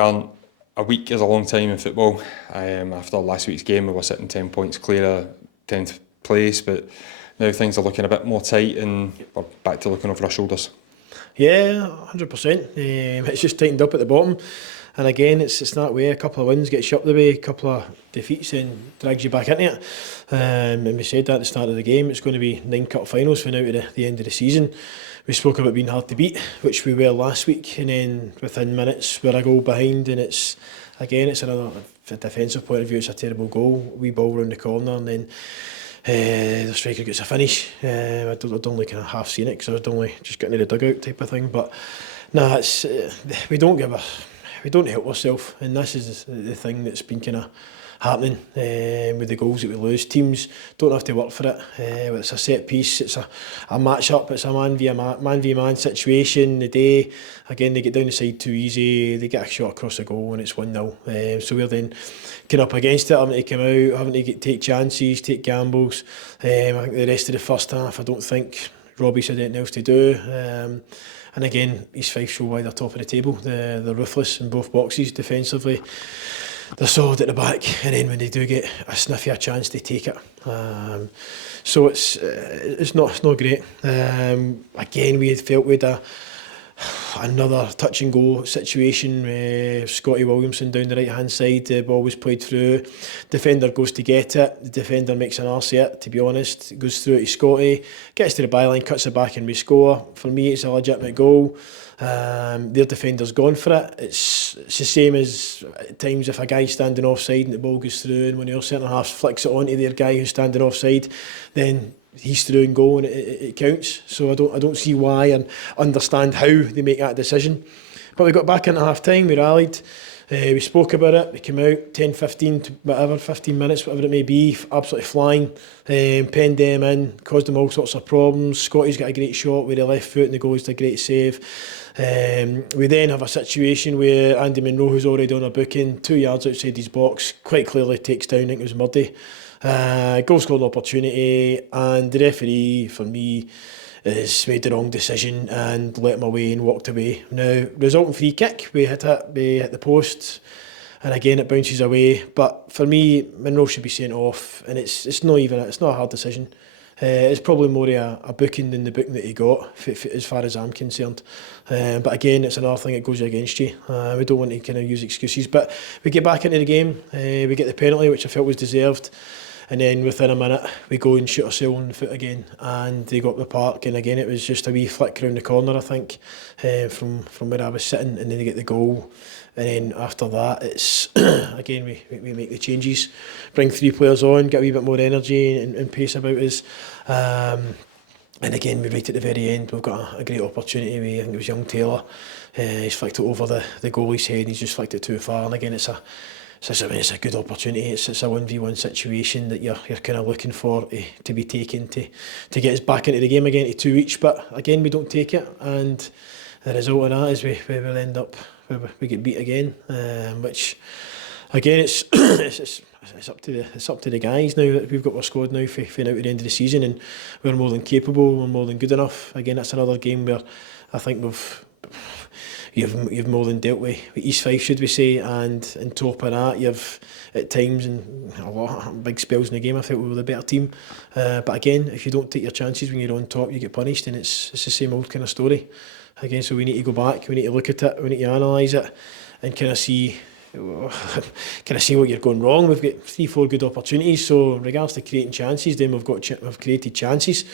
Darren, a week is a long time in football. After last week's game, we were sitting 10 points clear of 10th place, but now things are looking a bit more tight and we're back to looking over our shoulders. Yeah, 100%. It's just tightened up at the bottom. And again, it's that way. A couple of wins gets you up the way, a couple of defeats then drags you back into it. And we said that at the start of the game, it's going to be 9 cup finals from now to the end of the season. We spoke about being hard to beat, which we were last week, and then within minutes we're a goal behind, and it's another, from a defensive point of view, it's a terrible goal. We ball round the corner and then the striker gets a finish. I don't only kind of half seen it because I was only just getting to the dugout type of thing. But no, it's we don't help ourselves, and this is the thing that's been kind of happening with the goals that we lose. Teams don't have to work for it. It's a set piece, it's a match up, it's a man v man situation. The day again they get down the side too easy, they get a shot across the goal and it's 1-0. So we're then getting up against it, having to come out, having to take chances, take gambles. I think the rest of the first half, I don't think Robbie had anything else to do. And again, East Fife show why they're top of the table. They're ruthless in both boxes defensively. They're solid at the back, and then when they do get a sniffy chance, they take it. So it's not great. Again, we had felt we had another touch and go situation. Scotty Williamson down the right hand side, the ball was played through. Defender goes to get it. The defender makes an arse of it, to be honest. It goes through to Scotty, gets to the byline, cuts it back, and we score. For me, it's a legitimate goal. Their defender's gone for it. It's the same as at times if a guy's standing offside and the ball goes through, and when your centre half flicks it onto their guy who's standing offside, then he's through and goal and it counts. So I don't see why and understand how they make that decision. But we got back into half time, we rallied, we spoke about it, we came out 10, 15, whatever, 15 minutes, whatever it may be, absolutely flying, penned them in, caused them all sorts of problems. Scotty's got a great shot with the left foot and the goalie's did a great save. We then have a situation where Andy Monroe, who's already on a booking, 2 yards outside his box, quite clearly takes down, I think it was Murdy. Goal scoring opportunity, and the referee, for me, has made the wrong decision and let him away and walked away. Now, resulting free kick, we hit the post, and again it bounces away. But for me, Monroe should be sent off, and it's not a hard decision. It's probably more a booking than the booking that he got, as far as I'm concerned. But again, it's another thing that goes against you. We don't want to kind of use excuses. But we get back into the game, we get the penalty, which I felt was deserved. And then within a minute, we go and shoot ourselves in the foot again. And they got up the park, and again, it was just a wee flick around the corner, I think, from where I was sitting, and then they get the goal. And then after that, it's again we make the changes, bring 3 players on, get a wee bit more energy and pace about us. And again, right at the very end, we've got a great opportunity. I think it was young Taylor. He's flicked it over the goalie's head. He's just flicked it too far. And again, it's a good opportunity. It's a 1v1 situation that you're kind of looking for to be taken to get us back into the game again to 2 each. But again, we don't take it, and the result of that is we will end up we get beat again, which again it's up to the guys now that we've got our squad now for now to the end of the season, and we're more than capable, we're more than good enough. Again, that's another game where I think you've more than dealt with East Fife, should we say, and on top of that, you've at times and a lot of big spells in the game I felt we were the better team. But again, if you don't take your chances when you're on top, you get punished, and it's the same old kind of story. Again, so we need to go back, we need to look at it, we need to analyse it, and kind of see what you're going wrong. We've got 3-4 good opportunities, so in regards to creating chances, then we've created chances.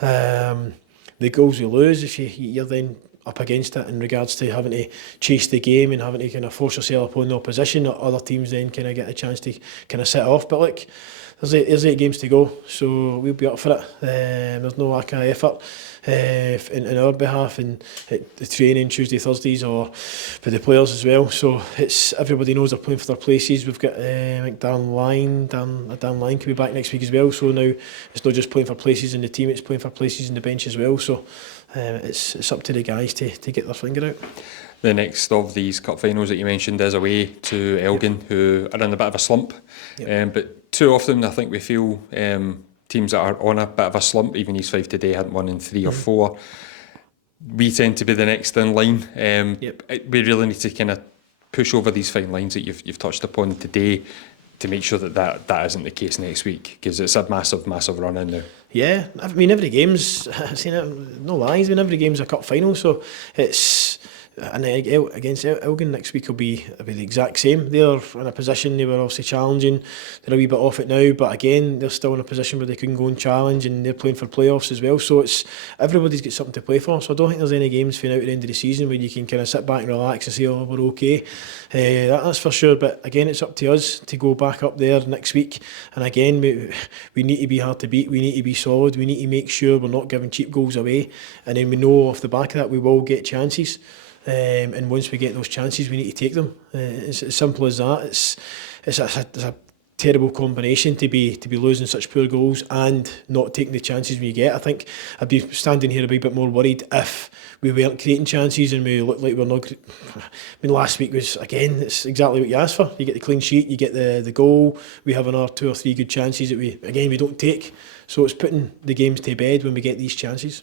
The goals we lose, if you're then up against it in regards to having to chase the game and having to kind of force yourself upon the opposition, other teams then kind of get a chance to kind of set off. But look, there's 8 games to go, so we'll be up for it. There's no lack of effort in our behalf, and the training Tuesday, Thursdays, or for the players as well. So it's everybody knows they're playing for their places. We've got I think Darren Line could be back next week as well. So now it's not just playing for places in the team; it's playing for places in the bench as well. So it's up to the guys to get their finger out. The next of these cup finals that you mentioned is away to Elgin, who are in a bit of a slump. But too often I think we feel teams that are on a bit of a slump, even East Fife today hadn't won in 3 or 4, we tend to be the next in line. We really need to kind of push over these fine lines that you've touched upon today to make sure that isn't the case next week, because it's a massive run in now. Yeah, I mean every game's, I've seen it, no lies, I mean every game's a cup final, so it's, and against Elgin next week will be the exact same. They're in a position, they were obviously challenging, they're a wee bit off it now, but again they're still in a position where they can go and challenge, and they're playing for playoffs as well, so it's, everybody's got something to play for, so I don't think there's any games for out at the end of the season where you can kind of sit back and relax and say, oh, we're okay. That's for sure, but again it's up to us to go back up there next week, and again we need to be hard to beat, we need to be solid, we need to make sure we're not giving cheap goals away, and then we know off the back of that we will get chances. And once we get those chances, we need to take them. It's as simple as that. It's a terrible combination to be losing such poor goals and not taking the chances we get. I think I'd be standing here a wee bit more worried if we weren't creating chances and we looked like we're not. I mean, last week was, again, it's exactly what you asked for. You get the clean sheet, you get the goal. We have another 2 or 3 good chances that we don't take. So it's putting the games to bed when we get these chances.